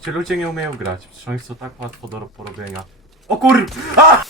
ci ludzie nie umieją grać. Przecież oni są tak łatwo do porobienia. O kur... A!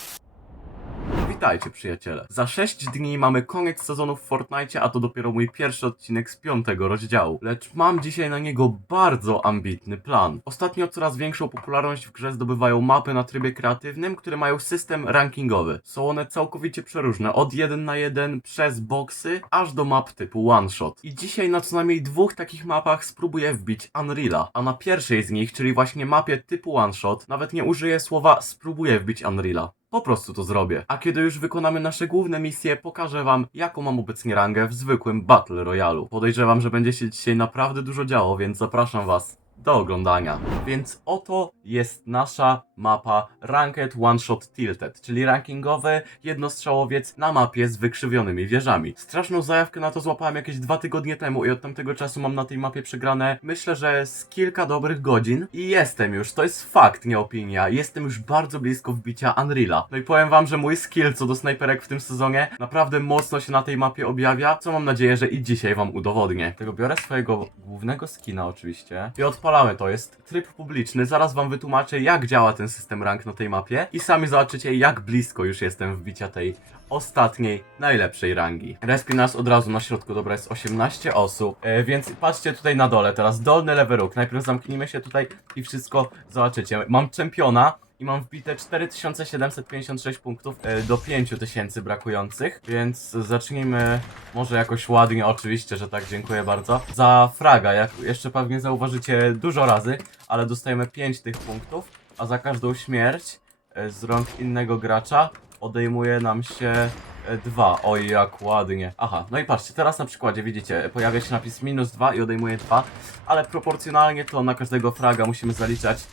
Witajcie przyjaciele. Za 6 dni mamy koniec sezonu w Fortnite, a to dopiero mój pierwszy odcinek z piątego rozdziału. Lecz mam dzisiaj na niego bardzo ambitny plan. Ostatnio coraz większą popularność w grze zdobywają mapy na trybie kreatywnym, które mają system rankingowy. Są one całkowicie przeróżne, od 1 na 1 przez boxy, aż do map typu one shot. I dzisiaj na co najmniej dwóch takich mapach spróbuję wbić Unreala, a na pierwszej z nich, czyli właśnie mapie typu one shot, nawet nie użyję słowa spróbuję wbić Unreala. Po prostu to zrobię. A kiedy już wykonamy nasze główne misje, pokażę wam, jaką mam obecnie rangę w zwykłym Battle Royalu. Podejrzewam, że będzie się dzisiaj naprawdę dużo działo, więc zapraszam was do oglądania. Więc oto jest nasza mapa Ranked One Shot Tilted, czyli rankingowy jednostrzałowiec na mapie z wykrzywionymi wieżami. Straszną zajawkę na to złapałem jakieś dwa tygodnie temu i od tamtego czasu mam na tej mapie przegrane myślę, że z kilka dobrych godzin i jestem już, to jest fakt, nie opinia, jestem już bardzo blisko wbicia Unreala. No i powiem wam, że mój skill co do snajperek w tym sezonie naprawdę mocno się na tej mapie objawia, co mam nadzieję, że i dzisiaj wam udowodnię. Tego biorę swojego głównego skina oczywiście i odpalamy to, jest tryb publiczny, zaraz wam wytłumaczę jak działa ten system rank na tej mapie i sami zobaczycie jak blisko już jestem wbicia tej ostatniej, najlepszej rangi. Respi nas od razu na środku, dobra, jest 18 osób, e, więc patrzcie tutaj na dole, teraz dolny lewy róg, najpierw zamknijmy się tutaj i wszystko zobaczycie. Mam czempiona, i mam wbite 4756 punktów e, do 5000 brakujących, więc zacznijmy może jakoś ładnie, oczywiście, że tak, dziękuję bardzo. Za fraga, jak jeszcze pewnie zauważycie dużo razy, ale dostajemy 5 tych punktów, a za każdą śmierć e, z rąk innego gracza odejmuje nam się e, dwa. Oj, jak ładnie. Aha, no i patrzcie, teraz na przykładzie widzicie, pojawia się napis minus 2 i odejmuje 2, ale proporcjonalnie to na każdego fraga musimy zaliczać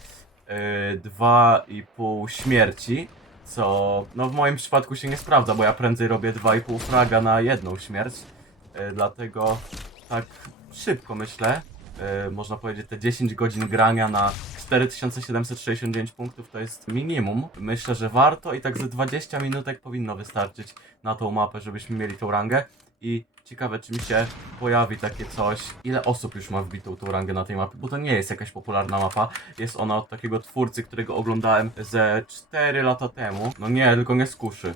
yy, dwa i pół śmierci, co no w moim przypadku się nie sprawdza, bo ja prędzej robię 2,5 fraga na jedną śmierć, yy, dlatego tak szybko myślę, yy, można powiedzieć te 10 godzin grania na 4769 punktów to jest minimum. Myślę, że warto i tak ze 20 minutek powinno wystarczyć na tą mapę, żebyśmy mieli tą rangę. I ciekawe, czy mi się pojawi takie coś. Ile osób już ma wbitą tą rangę na tej mapie? Bo to nie jest jakaś popularna mapa. Jest ona od takiego twórcy, którego oglądałem ze 4 lata temu. No nie, tylko nie z kuszy.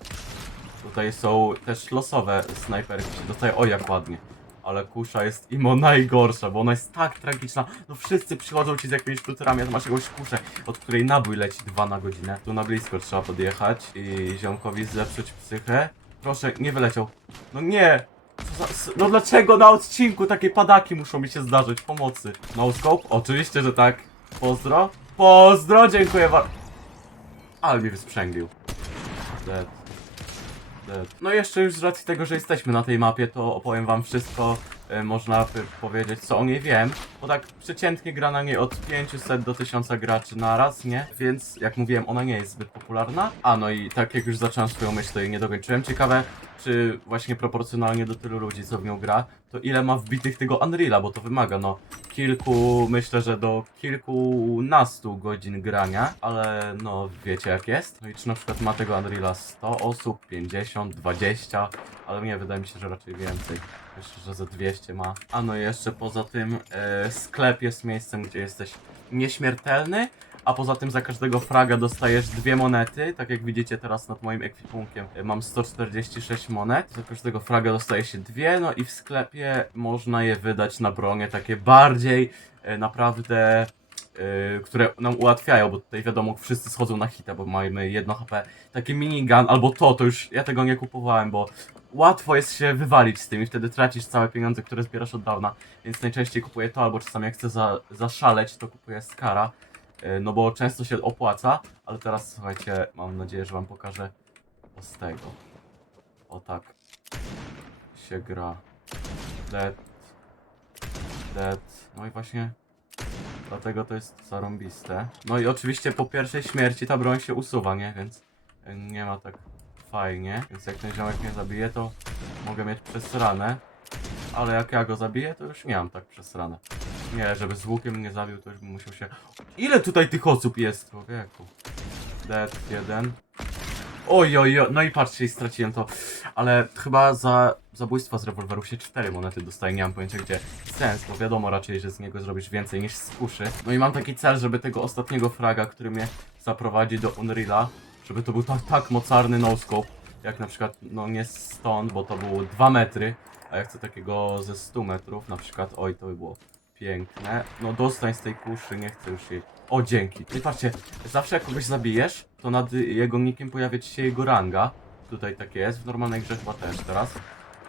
Tutaj są też losowe snajperki. Dostaje, o jak ładnie. Ale kusza jest imo najgorsza, bo ona jest tak tragiczna. No wszyscy przychodzą ci z jakimiś shooterami, a masz jakąś kuszę, od której nabój leci 2 na godzinę. Tu na blisko trzeba podjechać i ziomkowi zepsuć psychę. Proszę, nie wyleciał. No nie! No dlaczego na odcinku takie padaki muszą mi się zdarzyć? Pomocy. No scope? Oczywiście, że tak. Pozdro. Pozdro, dziękuję bardzo. Ale mi wysprzęglił. Dead. No i jeszcze już z racji tego, że jesteśmy na tej mapie, to opowiem wam wszystko, e, można powiedzieć, co o niej wiem. Bo tak przeciętnie gra na niej od 500 do 1000 graczy na raz, nie? Więc jak mówiłem, ona nie jest zbyt popularna. A no i tak jak już zacząłem swoją myśl, to jej nie dokończyłem. Ciekawe, czy właśnie proporcjonalnie do tylu ludzi, co w nią gra, to ile ma wbitych tego Unreala, bo to wymaga, no, kilku, myślę, że do kilkunastu godzin grania, ale no, wiecie jak jest. No i czy na przykład ma tego Unreala 100 osób, 50, 20, ale nie, wydaje mi się, że raczej więcej. Jeszcze, że ze 200 ma. A no i jeszcze poza tym e, sklep jest miejscem, gdzie jesteś nieśmiertelny, a poza tym za każdego fraga dostajesz dwie monety, tak jak widzicie teraz nad moim ekwipunkiem e, mam 146 monet, za każdego fraga dostaje się dwie, no i w sklepie można je wydać na bronię takie bardziej e, naprawdę e, które nam ułatwiają, bo tutaj wiadomo, wszyscy schodzą na hita, bo mamy jedno HP. Taki minigun, albo to, to już ja tego nie kupowałem, bo łatwo jest się wywalić z tym i wtedy tracisz całe pieniądze, które zbierasz od dawna. Więc najczęściej kupuję to, albo czasami jak chcę za, zaszaleć, to kupuję Skara. E, No bo często się opłaca, ale teraz słuchajcie, mam nadzieję, że wam pokażę o z tego. O tak. Się gra. Dead. Dead. No i właśnie dlatego to jest zarąbiste. No i oczywiście po pierwszej śmierci ta broń się usuwa, nie? Więc e, nie ma tak fajnie. Więc jak ten ziomek mnie zabije, to mogę mieć przesranę. Ale jak ja go zabiję, to już nie mam tak przesrane. Nie, żeby z łukiem mnie zabił, to już bym musiał się... Ile tutaj tych osób jest? Człowieku. Dead jeden. Oj, oj, oj, no i patrzcie, straciłem to. Ale chyba za zabójstwo z rewolweru się cztery monety dostaje, nie mam pojęcia gdzie. Sens, bo wiadomo raczej, że z niego zrobisz więcej niż z kuszy. No i mam taki cel, żeby tego ostatniego fraga, który mnie zaprowadzi do Unreala, żeby to był tak, tak mocarny no-scope, jak na przykład, no nie stąd, bo to było 2 metry, a ja chcę takiego ze 100 metrów, na przykład, oj, to by było piękne. No dostań z tej kuszy, nie chcę już jej. O, dzięki. I patrzcie, zawsze jak kogoś zabijesz, to nad jego nikiem pojawia ci się jego ranga. Tutaj tak jest, w normalnej grze chyba też teraz.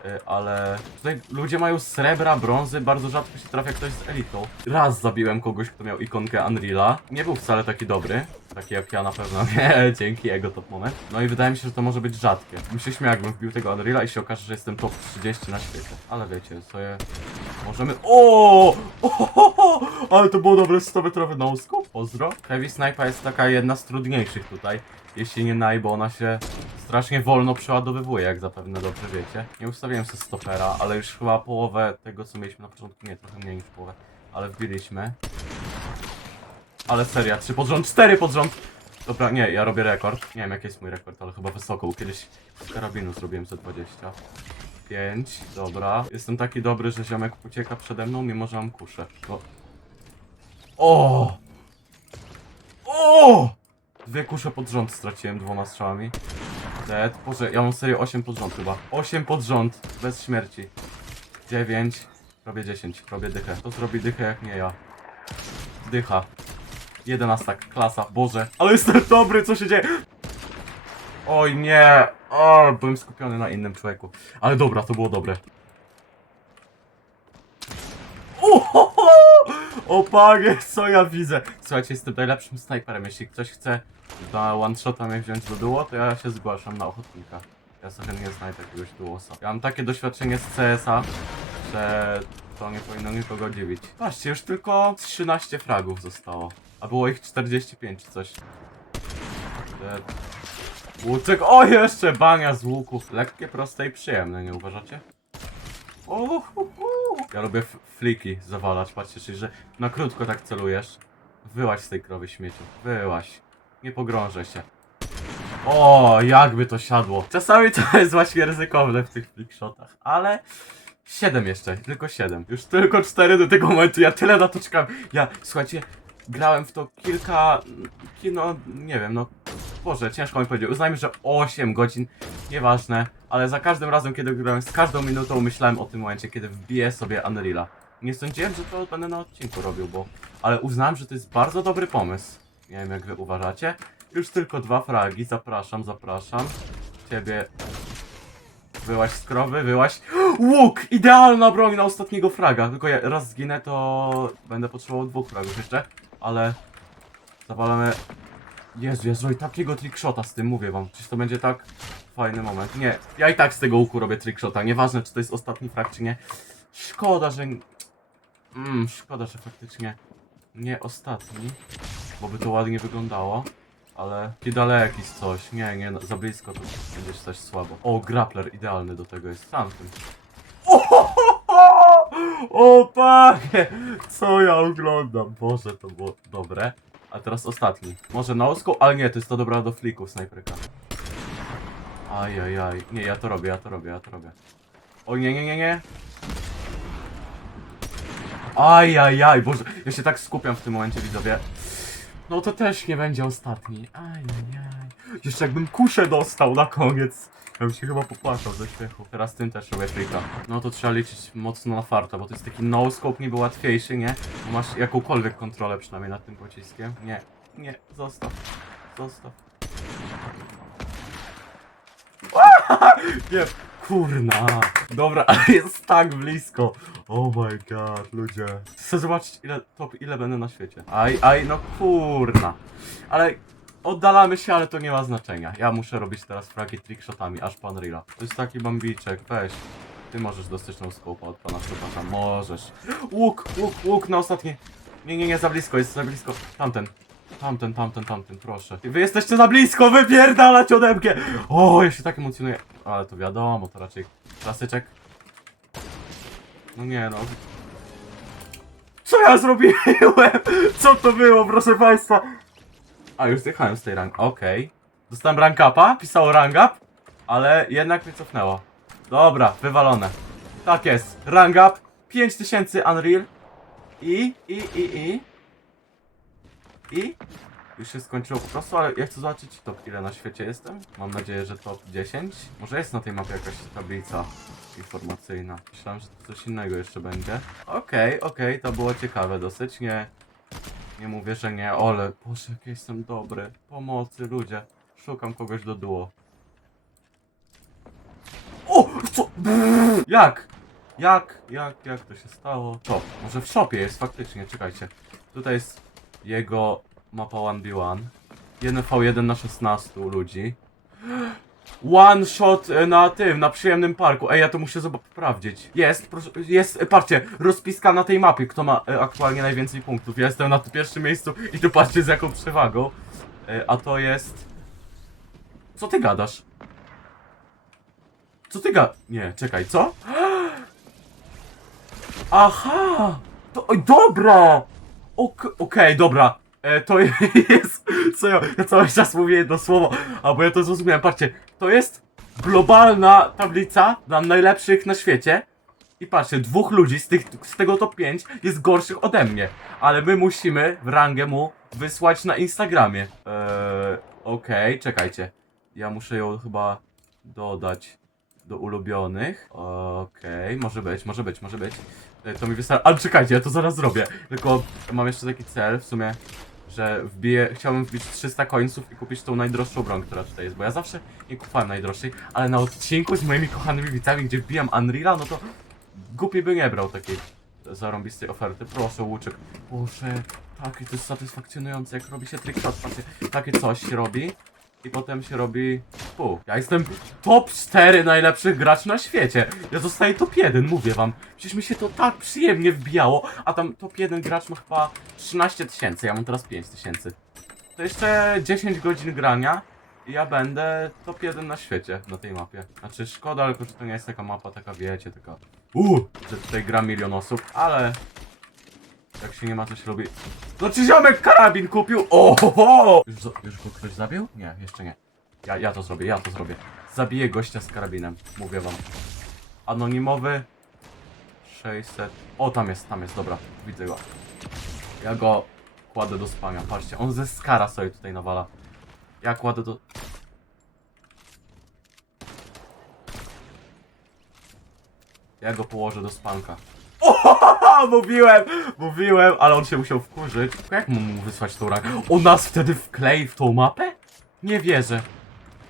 Y, Ale tutaj ludzie mają srebra, brązy, bardzo rzadko się trafia ktoś z elitą. Raz zabiłem kogoś, kto miał ikonkę Unreala. Nie był wcale taki dobry, taki jak ja na pewno nie, dzięki jego top moment. No i wydaje mi się, że to może być rzadkie. Bym się śmiał, jakbym wbił tego Unreala i się okaże, że jestem top 30 na świecie. Ale wiecie, sobie możemy... O! Ale to było dobre 100 metrowe no-scope, pozdro. Heavy Sniper jest taka jedna z trudniejszych tutaj. Jeśli nie naj, bo ona się strasznie wolno przeładowywuje, jak zapewne dobrze wiecie. Nie ustawiłem sobie stopera, ale już chyba połowę tego, co mieliśmy na początku, nie, trochę mniej niż połowę, ale wbiliśmy. Ale seria, trzy pod rząd, cztery pod rząd! Dobra, nie, ja robię rekord. Nie wiem jaki jest mój rekord, ale chyba wysoko, bo kiedyś z karabinu zrobiłem za 20. 5, dobra. Jestem taki dobry, że ziomek ucieka przede mną, mimo że mam kuszę. Bo... O! O! Dwie kusze pod rząd straciłem dwoma strzałami. Dead. Boże, ja mam serio 8 pod rząd chyba. 8 pod rząd, bez śmierci. 9. Robię 10, robię dychę. To zrobi dychę jak nie ja. Dycha. 11, tak, klasa, Boże. Ale jestem dobry, co się dzieje? Oj nie! O, byłem skupiony na innym człowieku. Ale dobra, to było dobre. O panie, co ja widzę? Słuchajcie, jestem najlepszym snajperem. Jeśli ktoś chce na one shota mnie wziąć do duo, to ja się zgłaszam na ochotnika. Ja sobie nie znajdę jakiegoś duosa. Ja mam takie doświadczenie z CS-a, że to nie powinno nikogo dziwić. Patrzcie, już tylko 13 fragów zostało. A było ich 45 czy coś. Łuczek, o jeszcze bania z łuków. Lekkie, proste i przyjemne, nie uważacie? Ja lubię fliki zawalać, patrzcie, czyli że na krótko tak celujesz. Wyłaź z tej krowy śmieciu, wyłaź. Nie pogrążę się. O, jakby to siadło. Czasami to jest właśnie ryzykowne w tych flickshotach, ale... 7 jeszcze, tylko 7. Już tylko 4 do tego momentu, ja tyle na to czekałem. Ja, słuchajcie, grałem w to kilka... Kino, nie wiem, no... Boże, ciężko mi powiedzieć. Uznajmy, że 8 godzin, nieważne, ale za każdym razem, kiedy grałem, z każdą minutą myślałem o tym momencie, kiedy wbiję sobie Unreala. Nie sądziłem, że to będę na odcinku robił, bo... Ale uznałem, że to jest bardzo dobry pomysł. Nie wiem, jak wy uważacie. Już tylko dwa fragi, zapraszam, zapraszam. Ciebie... Wyłaś z krowy, wyłaś... Łuk! Idealna broń na ostatniego fraga. Tylko ja raz zginę, to będę potrzebował dwóch fragów jeszcze. Ale... Zawalamy... Jezu, ja zrobię takiego trickshota z tym, mówię wam. Przecież to będzie tak fajny moment. Nie, ja i tak z tego łuku robię trickshota. Nieważne, czy to jest ostatni frag, czy nie. Szkoda, że... Mmm, szkoda, że faktycznie nie ostatni. Bo by to ładnie wyglądało. Ale taki daleki z coś. Nie, nie, no, za blisko to będzie coś słabo. O, grappler idealny do tego jest tamtym. O panie! Co ja oglądam? Boże, to było dobre. A teraz ostatni. Może na osku? Ale nie, to jest to dobra do flików snajperka. Ajajaj. Nie, ja to robię, ja to robię, ja to robię. O nie, nie, nie, nie. Ajajaj, Boże, ja się tak skupiam w tym momencie, widzowie. No to też nie będzie ostatni. Ajajaj. Jeszcze jakbym kuszę dostał na koniec. Ja bym się chyba popłakał ze śmiechu. Teraz tym też robię trika. No to trzeba liczyć mocno na farta, bo to jest taki no-scope niby łatwiejszy, nie? Bo masz jakąkolwiek kontrolę przynajmniej nad tym pociskiem. Nie, nie, zostaw. Zostaw. Nie, kurna. Dobra, ale jest tak blisko. Oh my god, ludzie. Chcę zobaczyć ile, top, ile będę na świecie. Aj, aj, no kurna. Ale oddalamy się, ale to nie ma znaczenia. Ja muszę robić teraz fragi trickshotami, aż pan Rila. To jest taki bambiczek, weź. Ty możesz dostać tą skopa od pana Szczepaka, możesz. Łuk, łuk, łuk na ostatnie. Nie, nie, nie, za blisko, jest za blisko. Tamten. Tamten, tamten, tamten, proszę. Wy jesteście za blisko, wypierdalać ode mnie! O, ja się tak emocjonuję. Ale to wiadomo, to raczej klasyczek. No nie no. Co ja zrobiłem? Co to było, proszę państwa? A, już zjechałem z tej rangi. Okej. Dostałem rank upa, pisało rank up, ale jednak mnie cofnęło. Dobra, wywalone. Tak jest, rank up, 5000 Unreal i, i, i, i, i, już się skończyło po prostu, ale ja chcę zobaczyć top ile na świecie jestem. Mam nadzieję, że top 10. Może jest na tej mapie jakaś tablica informacyjna. Myślałem, że to coś innego jeszcze będzie. Okej, okej, to było ciekawe dosyć. Nie, nie mówię, że nie. Ole, boże, jak ja jestem dobry. Pomocy, ludzie. Szukam kogoś do duo. O! Co? Jak? Jak? Jak? Jak to się stało? To, może w shopie jest faktycznie, czekajcie. Tutaj jest jego mapa 1v1. 1v1 na 16 ludzi. One shot e, na tym, na przyjemnym parku. Ej, ja to muszę sprawdzić. Jest, proszę, jest, e, patrzcie, rozpiska na tej mapie, kto ma e, aktualnie najwięcej punktów. Ja jestem na tym pierwszym miejscu i tu patrzcie z jaką przewagą. E, a to jest... Co ty gadasz? Co ty ga... Nie, czekaj, co? Aha! To, oj, dobra! Ok- Okej, dobra. E, to jest... Co ja, ja cały czas mówię jedno słowo, albo ja to zrozumiałem. Patrzcie, to jest globalna tablica dla najlepszych na świecie. I patrzcie, dwóch ludzi z, tych, z tego top 5 jest gorszych ode mnie. Ale my musimy rangę mu wysłać na Instagramie. Eee, okej, czekajcie. Ja muszę ją chyba dodać do ulubionych. Okej, może być, może być, może być. E, To mi wystarczy. Ale czekajcie, ja to zaraz zrobię. Tylko mam jeszcze taki cel w sumie, że wbiję. Chciałbym wbić 300 końców i kupić tą najdroższą broń, która tutaj jest. Bo ja zawsze nie kupowałem najdroższej, ale na odcinku z moimi kochanymi widzami, gdzie wbijam Unreala, no to głupi by nie brał takiej zarąbistej oferty. Proszę, łuczek. Boże, takie to jest satysfakcjonujące, jak robi się trickshot. Patrzcie, takie coś się robi. I potem się robi pół. Ja jestem top 4 najlepszych graczy na świecie. Ja zostaję top 1, mówię wam. Przecież mi się to tak przyjemnie wbijało, a tam top 1 gracz ma chyba 13 tysięcy, ja mam teraz 5 tysięcy. To jeszcze 10 godzin grania i ja będę top 1 na świecie na tej mapie. Znaczy szkoda, tylko że to nie jest taka mapa, taka wiecie, taka uuu, że tutaj gra milion osób, ale jak się nie ma, to się robi. No czy ziomek karabin kupił? Oho! Już, już go ktoś zabił? Nie, jeszcze nie. Ja, ja to zrobię, ja to zrobię. Zabiję gościa z karabinem, mówię wam. Anonimowy 600. O, tam jest, tam jest, dobra, widzę go. Ja go kładę do spamia, patrzcie, on ze skara sobie tutaj nawala. Ja kładę do... Ja go położę do spanka. O, mówiłem, mówiłem, ale on się musiał wkurzyć. Jak mu wysłać tą rangę? On nas wtedy wklei w tą mapę? Nie wierzę.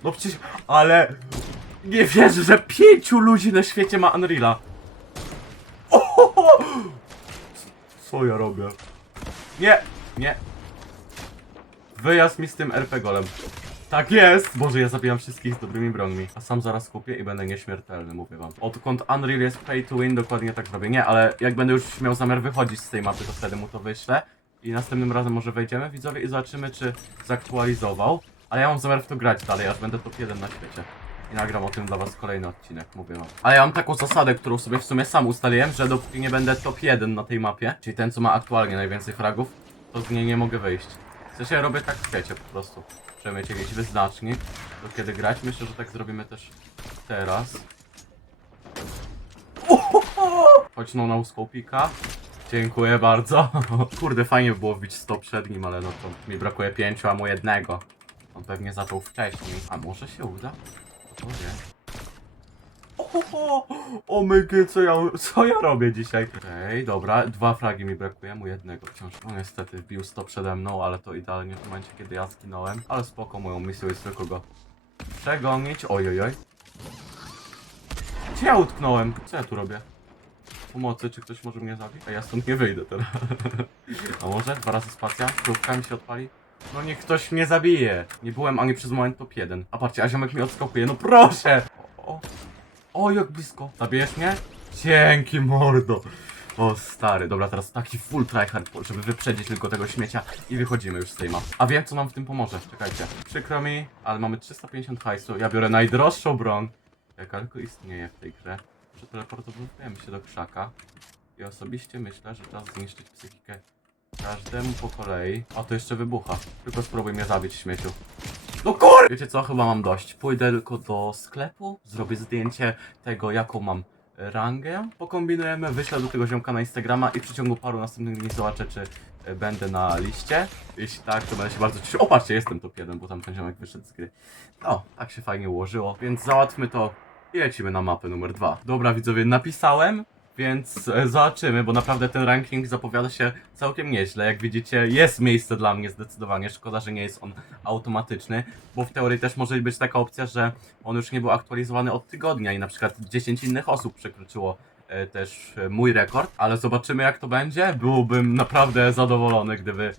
No przecież, ale... Nie wierzę, że pięciu ludzi na świecie ma Unreala. Co ja robię? Nie, nie. Wyjazd mi z tym RP golem. Tak jest! Boże, ja zabijam wszystkich z dobrymi brońmi. A sam zaraz kupię i będę nieśmiertelny, mówię wam. Odkąd Unreal jest pay to win, dokładnie tak zrobię. Nie, ale jak będę już miał zamiar wychodzić z tej mapy, to wtedy mu to wyślę. I następnym razem może wejdziemy, widzowie, i zobaczymy, czy zaktualizował. Ale ja mam zamiar w to grać dalej, aż będę top 1 na świecie. I nagram o tym dla was kolejny odcinek, mówię wam. Ale ja mam taką zasadę, którą sobie w sumie sam ustaliłem, że dopóki nie będę top 1 na tej mapie, czyli ten, co ma aktualnie najwięcej fragów, to z niej nie mogę wyjść. W sensie robię tak w świecie po prostu. Żeby mieć jakiś wyznacznik, do kiedy grać. Myślę, że tak zrobimy też teraz. Chodź no na uskopika. Dziękuję bardzo. Kurde, fajnie by było wbić 100 przed nim, ale no to mi brakuje 5, a mu jednego. On pewnie zaczął wcześniej. A może się uda? Kto wie? O mygy, co ja, co ja robię dzisiaj? Okej, dobra, dwa fragi mi brakuje, mu jednego wciąż. No niestety, wbił 100 przede mną, ale to idealnie w momencie, kiedy ja zginąłem. Ale spoko, moją misją jest tylko go przegonić. Ojojoj. Gdzie ja utknąłem? Co ja tu robię? Pomocy, czy ktoś może mnie zabić? A ja stąd nie wyjdę teraz. A może? Dwa razy spacja? Krówka mi się odpali? No niech ktoś mnie zabije. Nie byłem ani przez moment top 1. A patrzcie, a ziomek mnie odskakuje. No proszę! O, o. o jak blisko. Zabijesz mnie? Dzięki mordo. O stary, dobra, teraz taki full tryhard, żeby wyprzedzić tylko tego śmiecia i wychodzimy już z tej mapy. A wiem co nam w tym pomoże, czekajcie. Przykro mi, ale mamy 350 hajsu, ja biorę najdroższą broń, jaka tylko istnieje w tej grze. Przeteleportowujemy się do krzaka i osobiście myślę, że czas zniszczyć psychikę każdemu po kolei. A to jeszcze wybucha. Tylko spróbuj mnie zabić, śmieciu. No kur... Wiecie co, chyba mam dość. Pójdę tylko do sklepu, zrobię zdjęcie tego, jaką mam rangę. Pokombinujemy, wyślę do tego ziomka na Instagrama i w przeciągu paru następnych dni zobaczę, czy e, będę na liście. Jeśli tak, to będę się bardzo cieszył. O, patrzcie, jestem top 1, bo tam ten ziomek wyszedł z gry. No, tak się fajnie ułożyło, więc załatwmy to i lecimy na mapę numer dwa. Dobra, widzowie, napisałem, więc e, zobaczymy, bo naprawdę ten ranking zapowiada się całkiem nieźle. Jak widzicie, jest miejsce dla mnie zdecydowanie. Szkoda, że nie jest on automatyczny, bo w teorii też może być taka opcja, że on już nie był aktualizowany od tygodnia i na przykład 10 innych osób przekroczyło e, też e, mój rekord, ale zobaczymy jak to będzie. Byłbym naprawdę zadowolony, gdyby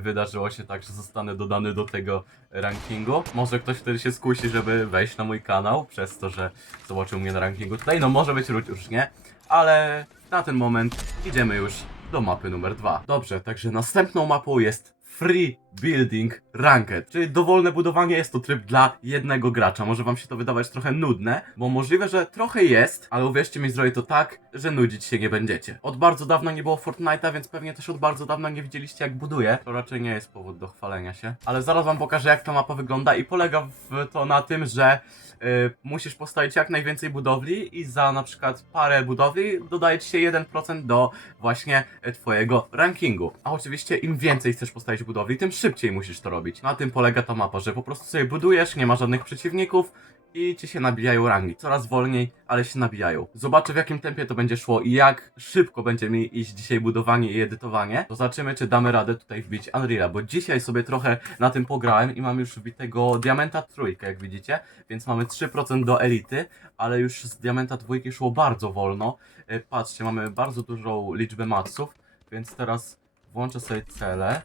wydarzyło się tak, że zostanę dodany do tego rankingu. Może ktoś wtedy się skusi, żeby wejść na mój kanał, przez to, że zobaczył mnie na rankingu tutaj. No może być różnie, ale na ten moment idziemy już do mapy numer dwa. Dobrze, także następną mapą jest Free Building Ranked, czyli dowolne budowanie jest to tryb dla jednego gracza. Może wam się to wydawać trochę nudne, bo możliwe, że trochę jest, ale uwierzcie mi, zrobię to tak, że nudzić się nie będziecie. Od bardzo dawna nie było Fortnite'a, więc pewnie też od bardzo dawna nie widzieliście jak buduję. To raczej nie jest powód do chwalenia się. Ale zaraz wam pokażę jak ta mapa wygląda i polega to na tym, że y, musisz postawić jak najwięcej budowli i za na przykład parę budowli dodaje ci się 1% do właśnie y, twojego rankingu. A oczywiście im więcej chcesz postawić budowli, tym szybciej musisz to robić. Na tym polega ta mapa, że po prostu sobie budujesz, nie ma żadnych przeciwników i ci się nabijają rangi. Coraz wolniej, ale się nabijają. Zobaczę w jakim tempie to będzie szło i jak szybko będzie mi iść dzisiaj budowanie i edytowanie. To zobaczymy, czy damy radę tutaj wbić Unreal'a, bo dzisiaj sobie trochę na tym pograłem i mam już wbitego Diamenta trójkę, jak widzicie, więc mamy 3% do elity, ale już z Diamenta dwójki szło bardzo wolno. E, Patrzcie, mamy bardzo dużą liczbę matsów, więc teraz włączę sobie cele.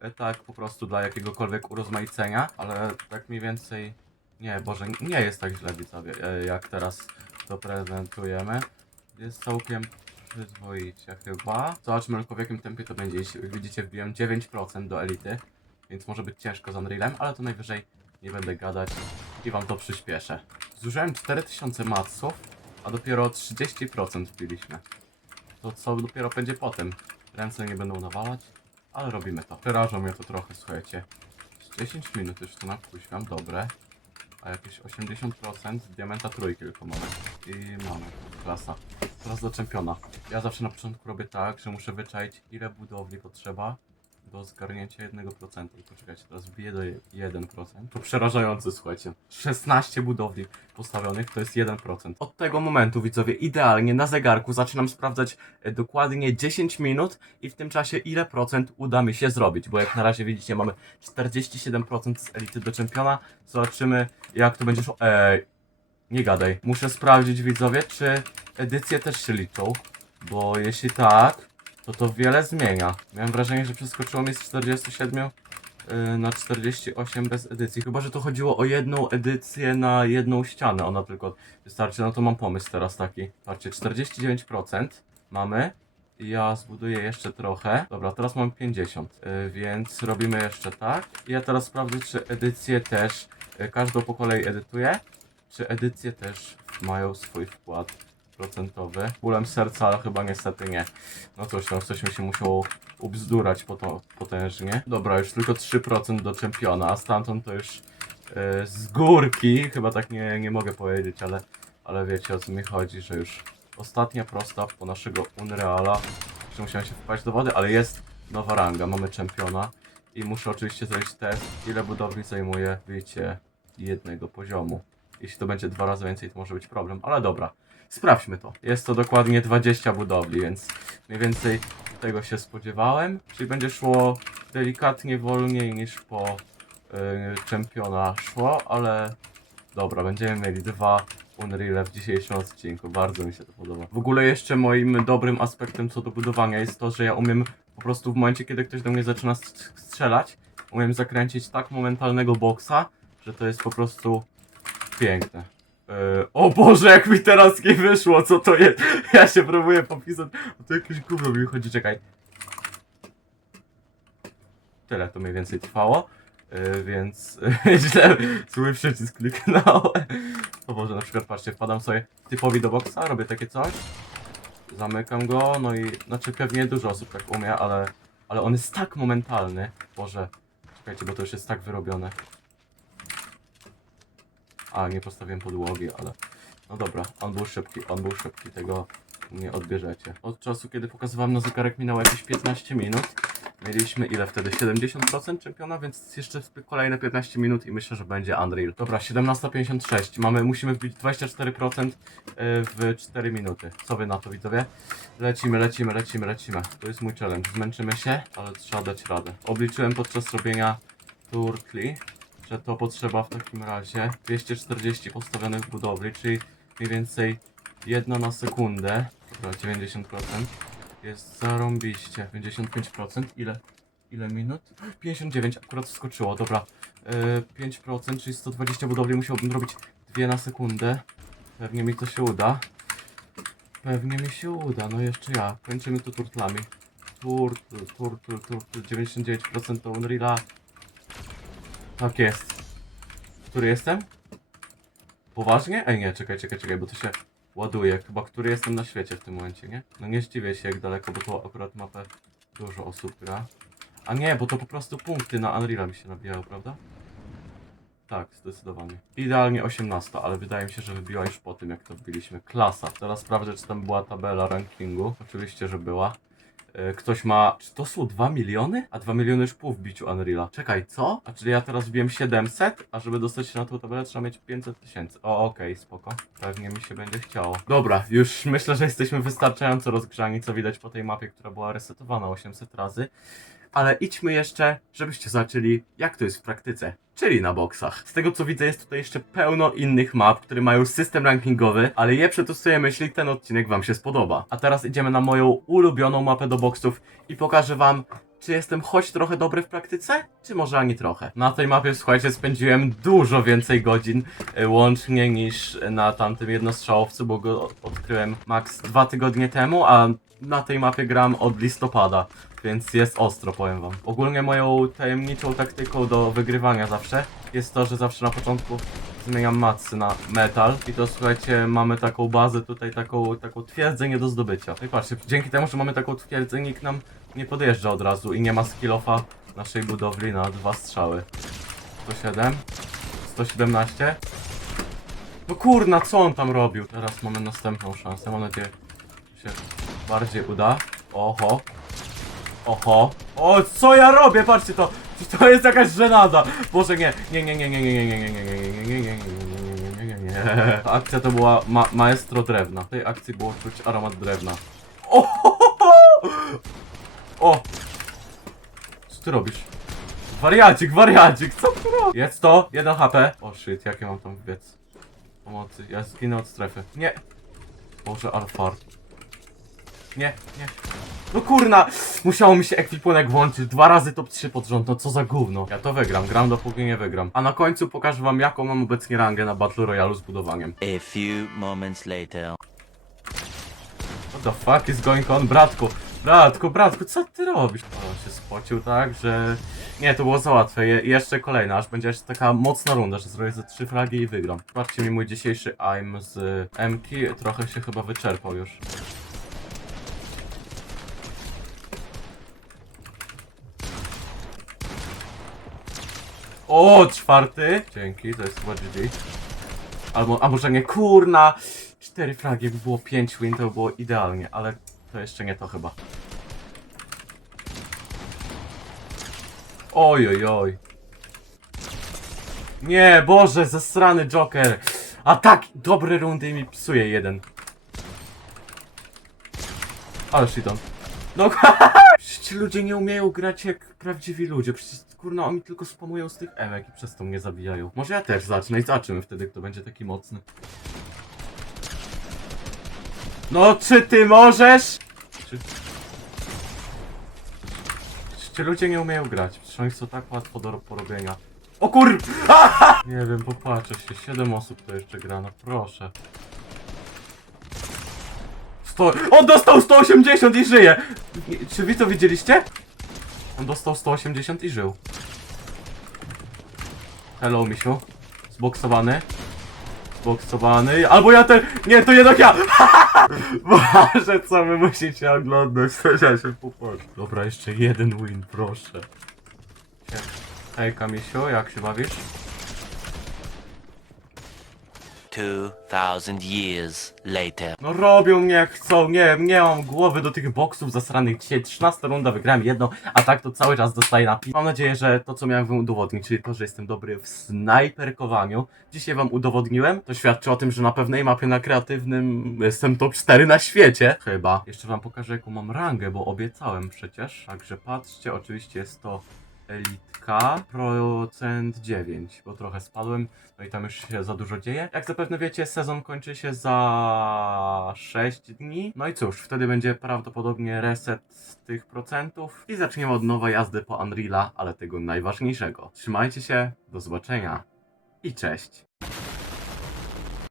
E, Tak, po prostu dla jakiegokolwiek urozmaicenia, ale tak mniej więcej nie, Boże, nie jest tak źle widzowie, e, jak teraz to prezentujemy. Jest całkiem przyzwoicie chyba. Zobaczmy tylko w jakim tempie to będzie. Jak widzicie wbiłem 9% do elity, więc może być ciężko z Unrealem, ale to najwyżej nie będę gadać i wam to przyspieszę. Zużyłem 4000 matsów, a dopiero 30% wbiliśmy. To co dopiero będzie potem? Ręce nie będą nawalać, ale robimy to. Przeraża mnie to trochę, słuchajcie. Z 10 minut już to nakuświam, dobre. A jakieś 80% diamenta trójki tylko mamy. I mamy. Klasa. Teraz do czempiona. Ja zawsze na początku robię tak, że muszę wyczaić ile budowli potrzeba do zgarnięcia 1%. I poczekajcie, teraz wbiję do 1%. To przerażające, słuchajcie. 16 budowli postawionych to jest 1%. Od tego momentu, widzowie, idealnie na zegarku zaczynam sprawdzać e, dokładnie 10 minut i w tym czasie ile procent uda mi się zrobić. Bo jak na razie widzicie, mamy 47% z elity do czempiona. Zobaczymy, jak to będzie szło. Ej, nie gadaj. Muszę sprawdzić, widzowie, czy edycje też się liczą. Bo jeśli tak, to to wiele zmienia. Miałem wrażenie, że przeskoczyło mi z 47 y, na 48 bez edycji. Chyba, że to chodziło o jedną edycję na jedną ścianę. Ona tylko wystarczy. No to mam pomysł teraz taki. Patrzcie, 49% mamy. Ja zbuduję jeszcze trochę. Dobra, teraz mam 50, y, więc robimy jeszcze tak. Ja teraz sprawdzę, czy edycje też, y, każdą po kolei edytuję, czy edycje też mają swój wkład procentowy. Bólem serca, ale chyba niestety nie. No cóż, tam coś mi się musiało ubzdurać po to, potężnie. Dobra, już tylko 3% do czempiona, a stamtąd to już e, z górki, chyba tak nie, nie mogę powiedzieć, ale, ale wiecie o co mi chodzi, że już ostatnia prosta po naszego Unreala, że musiałem się wpaść do wody, ale jest nowa ranga, mamy czempiona i muszę oczywiście zrobić test, ile budowli zajmuje wyjście jednego poziomu. Jeśli to będzie dwa razy więcej, to może być problem, ale dobra. Sprawdźmy to. Jest to dokładnie 20 budowli, więc mniej więcej tego się spodziewałem. Czyli będzie szło delikatnie wolniej niż po yy, czempiona szło, ale dobra, będziemy mieli dwa Unreal w dzisiejszym odcinku. Bardzo mi się to podoba. W ogóle jeszcze moim dobrym aspektem co do budowania jest to, że ja umiem po prostu w momencie, kiedy ktoś do mnie zaczyna st- strzelać, umiem zakręcić tak momentalnego boksa, że to jest po prostu piękne. Yy, o Boże, jak mi teraz nie wyszło, co to jest? Ja się próbuję popisać, bo to jakieś gówno mi chodzi, czekaj. Tyle to mniej więcej trwało, yy, więc źle zły przycisk kliknąłem. O Boże, na przykład patrzcie, wpadam sobie typowi do boksa, robię takie coś, zamykam go, no i znaczy pewnie dużo osób tak umie, ale, ale on jest tak momentalny. Boże, czekajcie, bo to już jest tak wyrobione. A, nie postawiłem podłogi, ale... No dobra, on był szybki, on był szybki, tego nie odbierzecie. Od czasu, kiedy pokazywałem na zegarek minęło jakieś 15 minut. Mieliśmy ile wtedy? 70% czempiona, więc jeszcze kolejne 15 minut i myślę, że będzie Unreal. Dobra, 17.56. Mamy, musimy wbić 24% y, w 4 minuty. Co wy na to widzowie? Lecimy, lecimy, lecimy, lecimy. To jest mój challenge. Zmęczymy się, ale trzeba dać radę. Obliczyłem podczas robienia turkli, że to potrzeba w takim razie 240 postawionych budowli, czyli mniej więcej jedna na sekundę. Dobra, 90%. Jest zarąbiście. 55%. Ile? Ile minut? 59, akurat skoczyło, dobra. Yy, 5%, czyli 120 budowli musiałbym robić 2 na sekundę. Pewnie mi to się uda. Pewnie mi się uda, no jeszcze ja. Kończymy to turtlami. Turtl, turtl, turtl, 99% to Unreala. Tak jest. Który jestem? Poważnie? Ej nie, czekaj, czekaj, czekaj, bo to się ładuje. Chyba który jestem na świecie w tym momencie, nie? No nie zdziwię się jak daleko, bo to akurat mapę dużo osób gra. A nie, bo to po prostu punkty na Unreala mi się nabijają, prawda? Tak, zdecydowanie. Idealnie 18, ale wydaje mi się, że wybiła już po tym, jak to wbiliśmy. Klasa. Teraz sprawdzę, czy tam była tabela rankingu. Oczywiście, że była. E, Ktoś ma. Czy to są 2 miliony? A 2 miliony już pół w biciu Unreala. Czekaj, co? A czyli ja teraz wbiłem 700, a żeby dostać się na tą tabelę trzeba mieć 500 tysięcy. O, okej, spoko. Pewnie mi się będzie chciało. Dobra, już myślę, że jesteśmy wystarczająco rozgrzani, co widać po tej mapie, która była resetowana 800 razy. Ale idźmy jeszcze, żebyście zobaczyli, jak to jest w praktyce, czyli na boksach. Z tego co widzę, jest tutaj jeszcze pełno innych map, które mają system rankingowy, ale je przetestujemy, jeśli ten odcinek Wam się spodoba. A teraz idziemy na moją ulubioną mapę do boksów i pokażę Wam, czy jestem choć trochę dobry w praktyce, czy może ani trochę. Na tej mapie, słuchajcie, spędziłem dużo więcej godzin e, łącznie niż na tamtym jednostrzałowcu, bo go odkryłem max dwa tygodnie temu, a na tej mapie gram od listopada. Więc jest ostro, powiem wam. Ogólnie moją tajemniczą taktyką do wygrywania zawsze jest to, że zawsze na początku zmieniam matsy na metal i to słuchajcie, mamy taką bazę tutaj, taką, taką twierdzę nie do zdobycia. No i patrzcie, dzięki temu, że mamy taką twierdzę, nikt nam nie podjeżdża od razu i nie ma skillofa naszej budowli na dwa strzały. 107, 117. No kurna, co on tam robił? Teraz mamy następną szansę, mam nadzieję, się bardziej uda. Oho, Oho. O, co ja robię? Patrzcie to. To jest jakaś żenada. Boże, nie. Nie, nie, nie, nie, nie, nie, nie, nie, nie, nie, nie, nie, nie, nie, nie, nie, nie, nie. Ma maestro drewna. W tej akcji było czuć aromat drewna. O! O! Co ty robisz? Wariacik, wariacik, co ty robisz? Jest to, 1 HP. O shit, jakie mam tam wiec? Pomocy, ja zginę od strefy. Nie. Boże, alfar. Nie, nie. No kurna, musiało mi się ekwipunek włączyć. Dwa razy top 3 pod rząd, no co za gówno. Ja to wygram, gram dopóki nie wygram. A na końcu pokażę wam jaką mam obecnie rangę na Battle Royale z budowaniem. A few moments later. What the fuck is going on, bratku? Bratku, bratku, co ty robisz? O, się spocił tak, że... Nie, to było za łatwe. Je jeszcze kolejna, aż będzie jeszcze taka mocna runda, że zrobię ze trzy fragi i wygram. Patrzcie mi mój dzisiejszy aim z Mki, trochę się chyba wyczerpał już. O, czwarty. Dzięki, to jest chyba GG. Albo, a może nie, kurna. Cztery fragi, jakby było pięć win, to by było idealnie, ale to jeszcze nie to chyba. Oj, oj, oj. Nie, Boże, zesrany Joker. A tak, dobre rundy mi psuje jeden. Ale shiton. No, przecież ci ludzie nie umieją grać jak prawdziwi ludzie. Przecież, kurna, oni tylko spamują z tych emek i przez to mnie zabijają. Może ja też zacznę i zobaczymy wtedy, kto będzie taki mocny. No, czy ty możesz? Czy... Ci ludzie nie umieją grać. Przecież oni są tak łatwo do porobienia. O kur... Nie wiem, popatrzę się. Siedem osób to jeszcze gra, no proszę. Sto... On dostał 180 i żyje! Czy wy to widzieliście? On dostał 180 i żył. Hello, misiu. Zboksowany. Zboksowany. Albo ja ten... Nie, to jednak ja! Boże, co wy musicie oglądać, to ja się popłaczę. Dobra, jeszcze jeden win, proszę. Hej, Kamisiu, jak się bawisz? 2,000 years later. No robią mnie jak chcą, nie wiem, nie mam głowy do tych boksów zasranych. Dzisiaj 13 runda, wygrałem jedną, a tak to cały czas dostaję napis. Mam nadzieję, że to co miałem wam udowodnić, czyli to, że jestem dobry w snajperkowaniu, dzisiaj wam udowodniłem. To świadczy o tym, że na pewnej mapie na kreatywnym jestem top 4 na świecie. Chyba. Jeszcze wam pokażę jaką mam rangę, bo obiecałem przecież. Także patrzcie, oczywiście jest to Elitka, procent 9, bo trochę spadłem, no i tam już się za dużo dzieje. Jak zapewne wiecie, sezon kończy się za 6 dni. No i cóż, wtedy będzie prawdopodobnie reset tych procentów i zaczniemy od nowej jazdy po Unreala, ale tego najważniejszego. Trzymajcie się, do zobaczenia i cześć.